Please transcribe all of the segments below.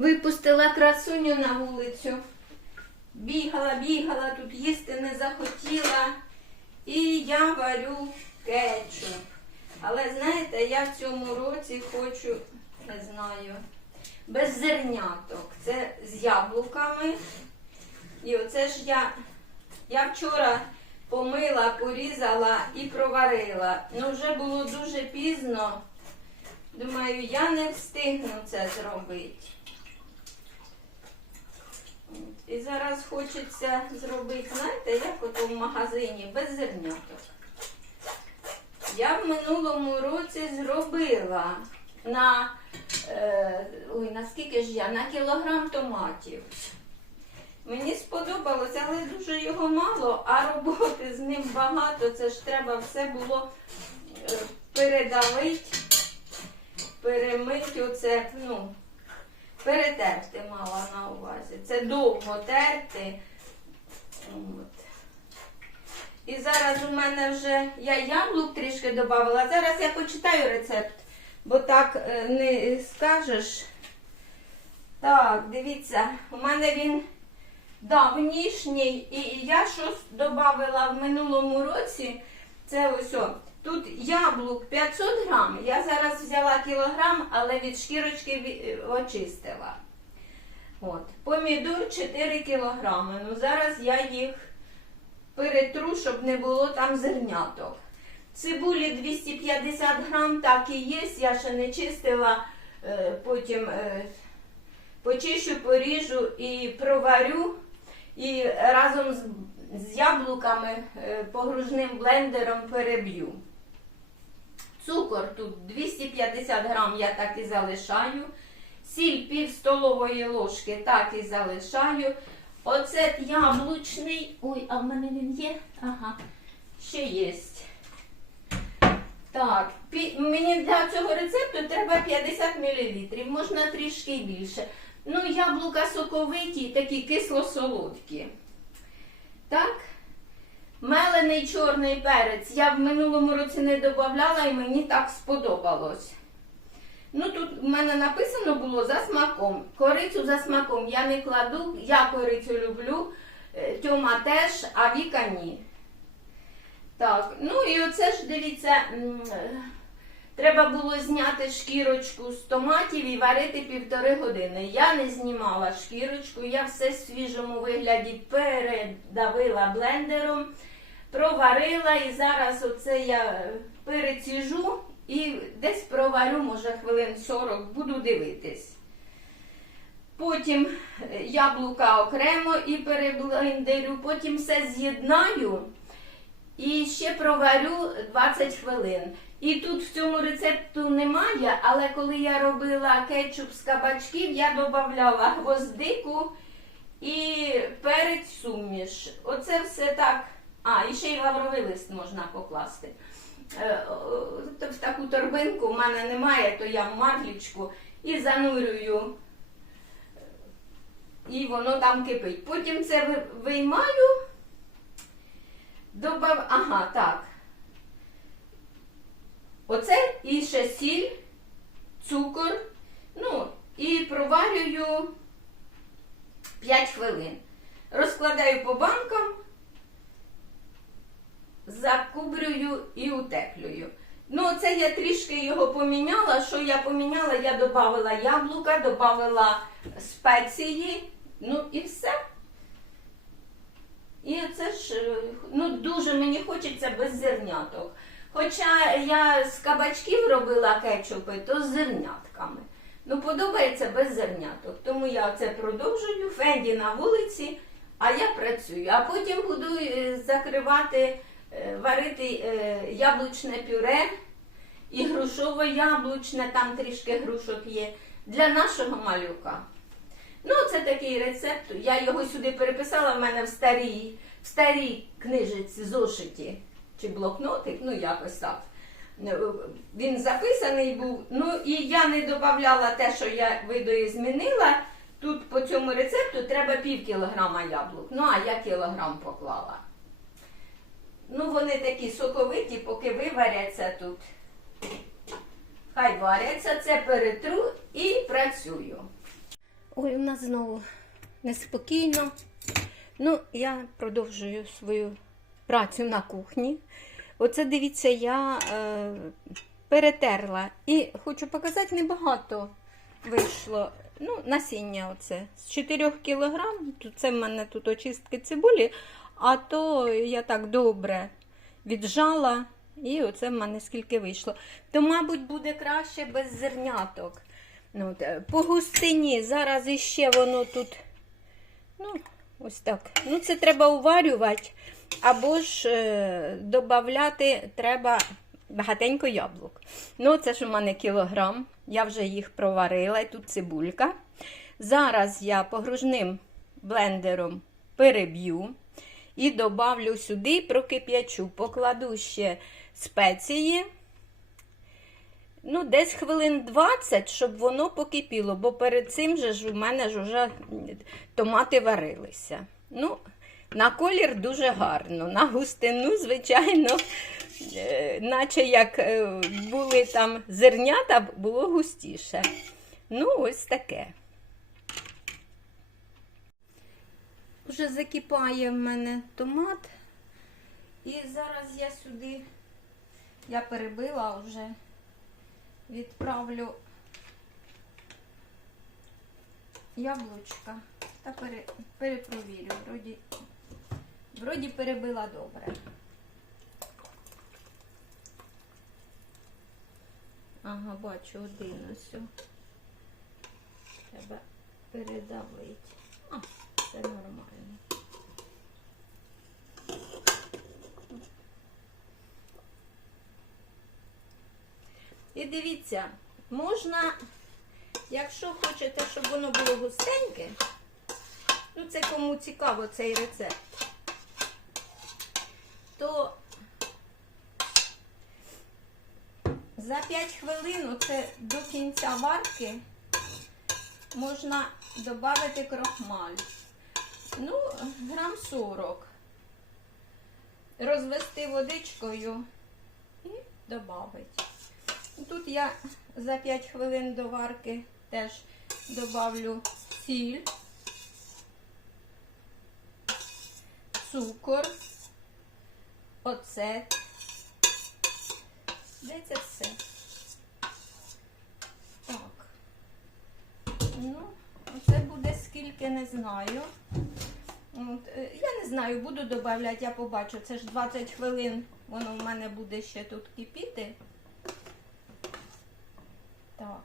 Випустила красуню на вулицю. Бігала, бігала, тут їсти не захотіла. І я варю кетчуп. Але знаєте, я в цьому році хочу, не знаю, без зерняток. Це з яблуками. І оце ж я, я вчора помила, порізала і проварила. Ну, вже було дуже пізно. Думаю, я не встигну це зробити. От. І зараз хочеться зробити, знаєте, як ото в магазині, без зерняток. Я в минулому році зробила на, е, ой, наскільки ж я, на кілограм томатів. Мені сподобалося, але дуже його мало, а роботи з ним багато. Це ж треба все було е, передавити, перемити оце, ну, перетерти мала на увазі. Це довго терти. От. І зараз у мене вже я яблук трішки додавала. Зараз я почитаю рецепт, бо так е, не скажеш. Так, дивіться, у мене він давнішній, і я щось додавала в минулому році. Це ось. о. Тут яблук 500 грам. Я зараз взяла кілограм, але від шкірочки очистила. От. Помідор 4 кілограми. Ну зараз я їх перетру, щоб не було там зерняток. Цибулі 250 грам, так і є. Я ще не чистила, е, потім е, почищу, поріжу і проварю. І разом з, з яблуками е, погружним блендером переб'ю. Цукор тут 250 грам я так і залишаю. Сіль пів столової ложки так і залишаю. Оцет яблучний. Ой, а в мене він є? Ага, ще є. Так, пі- мені для цього рецепту треба 50 мл, можна трішки більше. Ну, яблука соковиті, такі кисло-солодкі. Так. Мелений чорний перець. Я в минулому році не додавала і мені так сподобалось. Ну, тут в мене написано було за смаком. Корицю за смаком я не кладу, я корицю люблю, е, Тьома теж, а Віка ні. Так, ну і оце ж дивіться, е, треба було зняти шкірочку з томатів і варити півтори години. Я не знімала шкірочку, я все в свіжому вигляді передавила блендером, проварила і зараз оце я е, переціжу і десь проварю, може, хвилин 40, буду дивитись. Потім е, яблука окремо і переблендерю, потім все з'єднаю. І ще проварю 20 хвилин. І тут в цьому рецепту немає, але коли я робила кетчуп з кабачків, я додавала гвоздику і перець суміш. Оце все так. А, і ще й лавровий лист можна покласти. Е, то В таку торбинку в мене немає, то я в марлічку і занурюю. І воно там кипить. Потім це виймаю. Добав... Ага, так. Оце і ще сіль, цукор. Ну, і проварюю 5 хвилин. Розкладаю по банкам, закубрюю і утеплюю. Ну, це я трішки його поміняла. Що я поміняла? Я додавала яблука, додавала спеції, ну і все. І це ж е, ну, дуже мені хочеться без зерняток. Хоча я з кабачків робила кетчупи, то з зернятками. Ну, подобається без зерняток. Тому я це продовжую. Фенді на вулиці, а я працюю. А потім буду е, закривати, варити е, яблучне пюре і грушово-яблучне, там трішки грушок є, для нашого малюка. Ну, це такий рецепт. Я його сюди переписала в мене в старій, в старій книжиці, зошиті чи блокнотик, ну якось так. Е, Він записаний був. Ну і я не додавала те, що я видою змінила. Тут по цьому рецепту треба пів кілограма яблук. Ну, а я кілограм поклала. Ну, вони такі соковиті, поки виваряться тут. Хай варяться, це перетру і працюю. Ой, у нас знову неспокійно. Ну, я продовжую свою працю на кухні. Оце дивіться, я е, перетерла. І хочу показати, небагато вийшло. Ну, насіння оце. З 4 кілограм. Тут Це в мене тут очистки цибулі, а то я так добре віджала. І оце в мене скільки вийшло. То, мабуть, буде краще без зерняток. Ну, е, по густині зараз іще воно тут. Ну, ось так. Ну, це треба уварювати, або ж е, додати треба багатенько яблук. Ну, це ж у мене кілограм. Я вже їх проварила, і тут цибулька. Зараз я погружним блендером переб'ю і добавлю сюди, прокип'ячу, покладу ще спеції. Ну, десь хвилин 20, щоб воно покипіло, бо перед цим же ж у мене ж вже томати варилися. Ну, на колір дуже гарно. На густину, звичайно, е, наче як е, були там зернята, було густіше. Ну, ось таке. Вже закипає в мене томат. І зараз я сюди, я перебила вже, відправлю яблучка та пере, перепровірю. Вроді, вроді перебила добре. Ага, бачу один ось. Треба передавити. А, це нормально. І дивіться, можна, якщо хочете, щоб воно було густеньке, ну це кому цікаво цей рецепт, то за 5 хвилин, це до кінця варки, можна додати крохмаль. Ну, грам 40. Розвести водичкою і додати. Тут я за 5 хвилин до варки теж добавлю сіль, цукор, оцет. Це все? Так. Ну, це буде скільки, не знаю. От, е, я не знаю, буду додавати, я побачу. Це ж 20 хвилин, воно в мене буде ще тут кипіти. Так.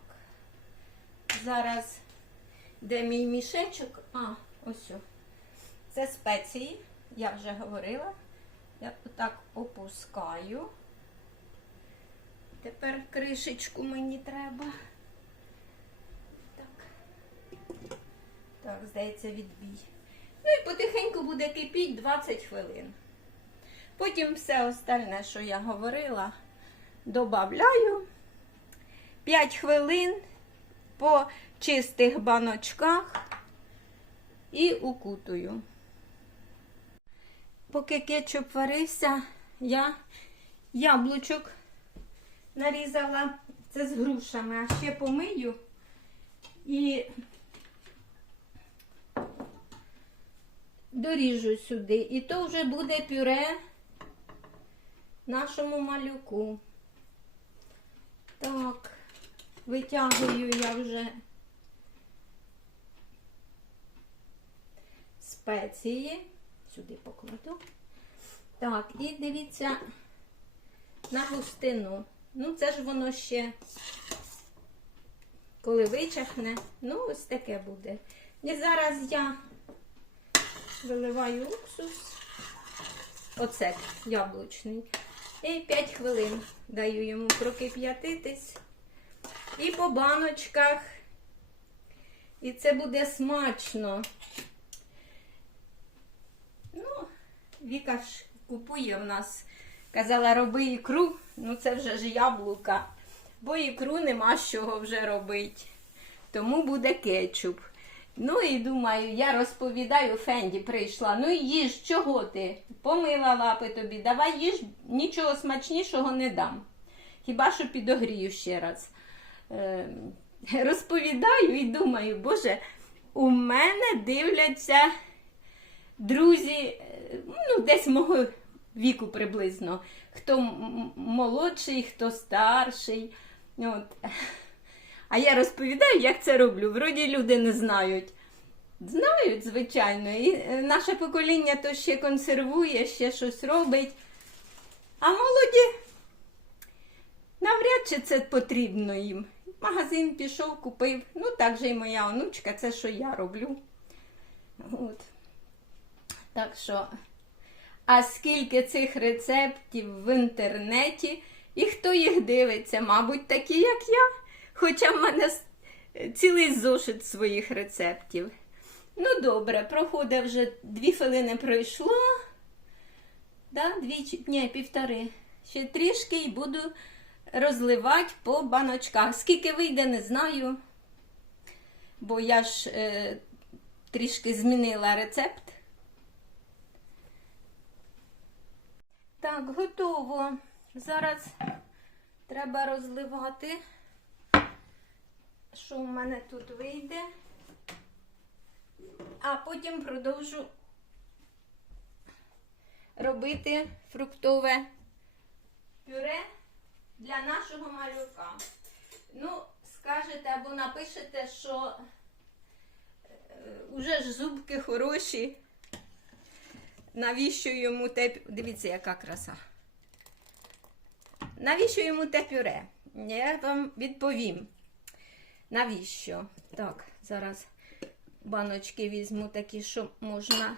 Зараз де мій мішечок? А, ось. Це спеції, я вже говорила. Я отак опускаю. Тепер кришечку мені треба. Так. Так, здається, відбій. Ну і потихеньку буде кипіти 20 хвилин. Потім все остальне, що я говорила, додаю. 5 хвилин по чистих баночках і укутую. Поки кетчуп варився, я яблучок нарізала це з грушами, а ще помию і доріжу сюди. І то вже буде пюре нашому малюку. Так, витягую я вже спеції. Сюди покладу. Так, і дивіться на густину. Ну, це ж воно ще, коли вичахне, ну, ось таке буде. І зараз я виливаю уксус, оцет яблучний. І 5 хвилин даю йому прокип'ятитись. І по баночках. І це буде смачно. Ну, Віка ж купує в нас. Казала, роби ікру, ну це вже ж яблука, бо ікру нема з чого вже робити. Тому буде кетчуп. Ну і думаю, я розповідаю, Фенді прийшла. Ну їж, чого ти? Помила лапи тобі, давай їж, нічого смачнішого не дам. Хіба що підогрію ще раз. Е, розповідаю і думаю, боже, у мене дивляться друзі, е, ну, десь мого віку приблизно. Хто молодший, хто старший. От. А я розповідаю, як це роблю. Вроді люди не знають. Знають, звичайно. І е, наше покоління то ще консервує, ще щось робить. А молоді навряд чи це потрібно їм. Магазин пішов, купив. Ну, так же і моя онучка, це що я роблю. От. Так що, а скільки цих рецептів в інтернеті, і хто їх дивиться, мабуть, такі, як я. Хоча в мене цілий зошит своїх рецептів. Ну, добре, проходить вже дві хвилини пройшло. Да, дві, ні, півтори. Ще трішки і буду розливати по баночках. Скільки вийде, не знаю. Бо я ж е, трішки змінила рецепт. Так, готово. Зараз треба розливати. Що в мене тут вийде? А потім продовжу робити фруктове пюре для нашого малюка. Ну, скажете або напишете, що е, уже ж зубки хороші. Навіщо йому те... Дивіться, яка краса. Навіщо йому те пюре? Я вам відповім. Навіщо? Так, зараз баночки візьму такі, що можна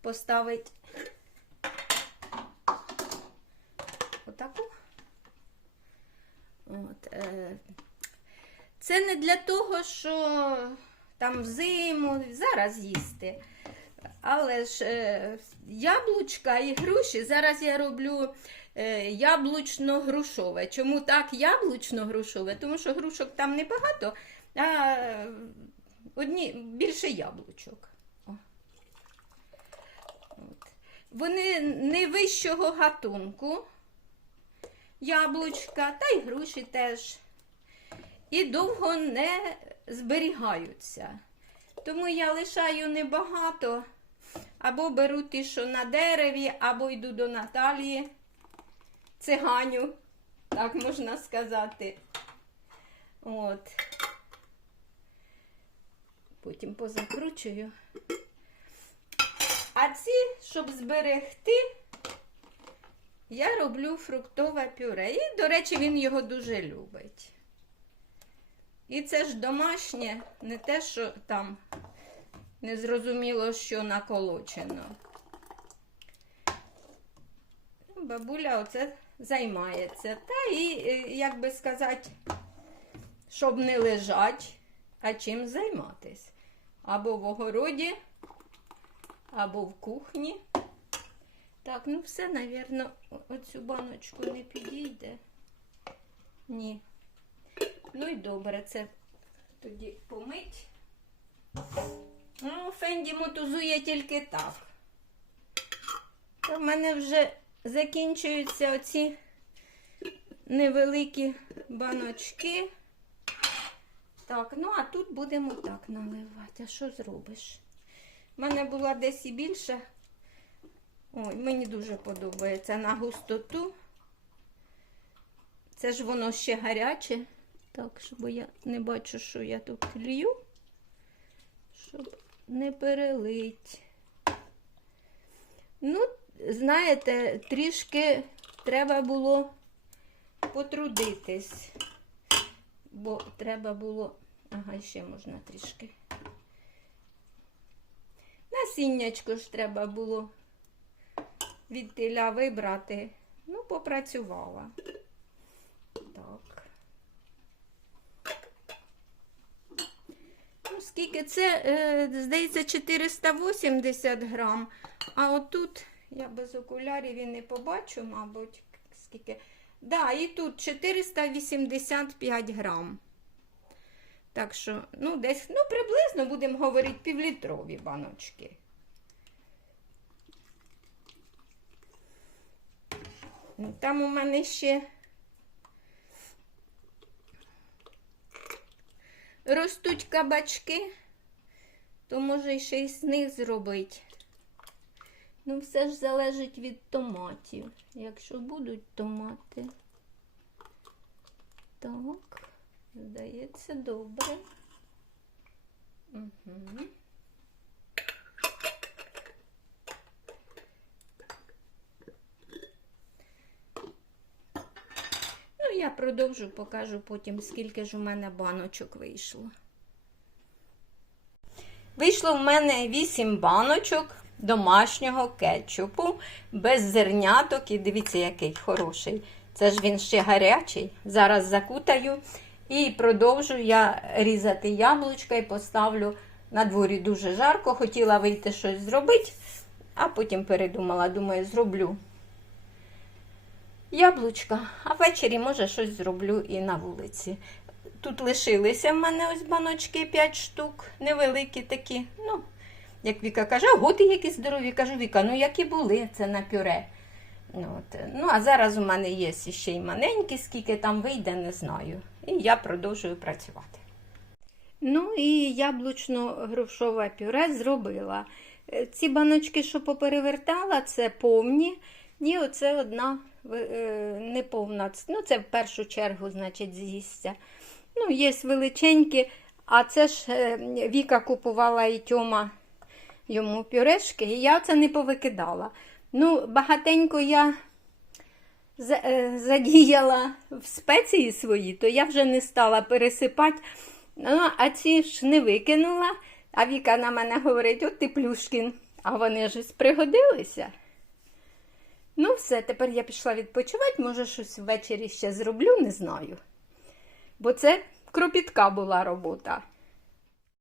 поставити отаку. От, е, це не для того, що там взиму, зараз їсти. Але ж е, яблучка і груші. Зараз я роблю е, яблучно-грушове. Чому так яблучно-грушове? Тому що грушок там небагато, а одні більше яблучок. От. Вони не вищого гатунку. Яблучка, та й груші теж. І довго не зберігаються. Тому я лишаю небагато. Або беру ті, що на дереві, або йду до Наталії циганю, так можна сказати. От. Потім позакручую. А ці, щоб зберегти, я роблю фруктове пюре. І, до речі, він його дуже любить. І це ж домашнє, не те, що там незрозуміло, що наколочено. Бабуля оце займається. Та і, е, як би сказати, щоб не лежать, а чим займатись. Або в огороді, або в кухні. Так, ну все, навірно, оцю баночку не підійде. Ні. Ну і добре, це тоді помить. Ну, Фенді мотузує тільки так. В мене вже закінчуються оці невеликі баночки. Так, ну а тут будемо так наливати. А що зробиш? У мене була десь і більша. Ой, мені дуже подобається на густоту. Це ж воно ще гаряче. Так, щоб я не бачу, що я тут лью, щоб не перелить. Ну, знаєте, трішки треба було потрудитись, бо треба було. Ага, ще можна трішки. Насіннячко ж треба було від теля вибрати. Ну, попрацювала. Так. Ну, скільки це, е, здається, 480 грам. А отут я без окулярів і не побачу, мабуть, скільки. Да, і тут 485 грам. Так що, ну, десь, ну, приблизно будемо говорити півлітрові баночки. Там у мене ще ростуть кабачки. то може ще й з них зробити. Ну, все ж залежить від томатів. Якщо будуть томати. Так, здається, добре. Угу. Я продовжу, покажу потім, скільки ж у мене баночок вийшло. Вийшло в мене 8 баночок домашнього кетчупу без зерняток. І дивіться, який хороший. Це ж він ще гарячий. Зараз закутаю і продовжую я різати яблучка і поставлю на дворі дуже жарко. Хотіла вийти щось зробити, а потім передумала, думаю, зроблю яблучка, а ввечері, може, щось зроблю і на вулиці. Тут лишилися в мене ось баночки 5 штук, невеликі такі. Ну, як Віка каже, готи які здорові. Кажу, Віка, ну які були, це на пюре. Ну, от. ну, а зараз у мене є ще й маленькі, скільки там вийде, не знаю. І я продовжую працювати. Ну і яблучно-грушове пюре зробила. Е, Ці баночки, що поперевертала, це повні. І оце одна неповна. Ну, це в першу чергу, значить, з'їсться. Ну, є величенькі, а це ж е, Віка купувала і Тьома йому пюрешки, і я це не повикидала. Ну, багатенько я е, задіяла в спеції свої, то я вже не стала пересипати. Ну, а ці ж не викинула. А Віка на мене говорить, от ти Плюшкін, а вони ж пригодилися. Ну, все, тепер я пішла відпочивати, може, щось ввечері ще зроблю, не знаю. Бо це кропітка була робота.